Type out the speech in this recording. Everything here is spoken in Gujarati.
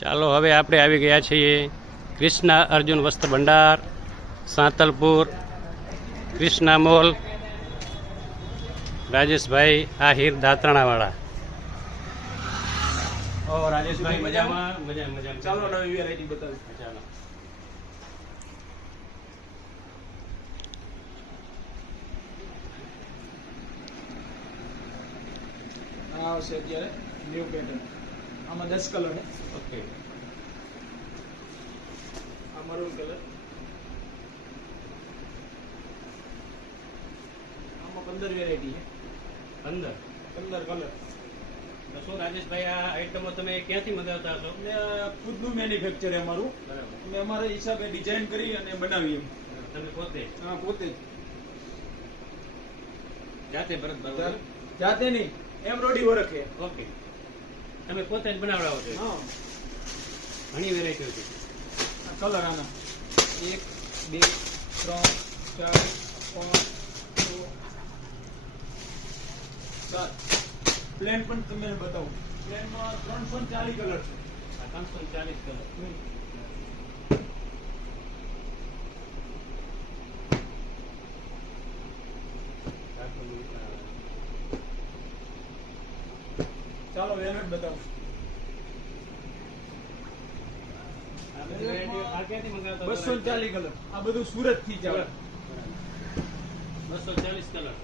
ચાલો હવે આપણે આવી ગયા છીએ કૃષ્ણા અર્જુન વસ્ત્ર ભંડાર, સાંતલપુર, કૃષ્ણા મોલ, રાજેશભાઈ આહિર દાંતરાણાવાળા. ઓ રાજેશભાઈ મજામાં? મજા. ચાલો નવી વેરાયટી બતાવી. ચાલો. આ આવશે અત્યારે ન્યુ પેટર્ન. આમાં 10 કલર છે. ઓકે. આ મરૂન કલર, આમાં 15 વેરાયટી છે. 15 કલર. તો શું રાજેશભાઈ આ આઈટમો તમે ક્યાંથી મંગાવતા હશો? એટલે ખુદનું મેન્યુફેક્ચર છે અમારું. બરાબર. અમે અમારા હિસાબે ડિઝાઇન કરી અને બનાવીએ. તમે પોતે હા, પોતે જ. જાતે ભરત ભરો? જાતે નહીં, એમ્બ્રોઇડરી વર્ક છે. ઓકે. તમે પોતે જ બનાવડાવો છો? હા. ઘણી વેરાયટીઓ છે. આ કલર આના 1 2 3 4 5 6 7. પ્લેન પણ તમને બતાવું. પ્લેનમાં 340 કલર છે. આ 340 કલર. ચાલો વેલવેટ બતાવું. આ બધી વેરાયટીઓ આ ક્યાંથી મંગાવતા હશો? 240 કલર. આ બધું સુરત થી જ આવે. 240 કલર.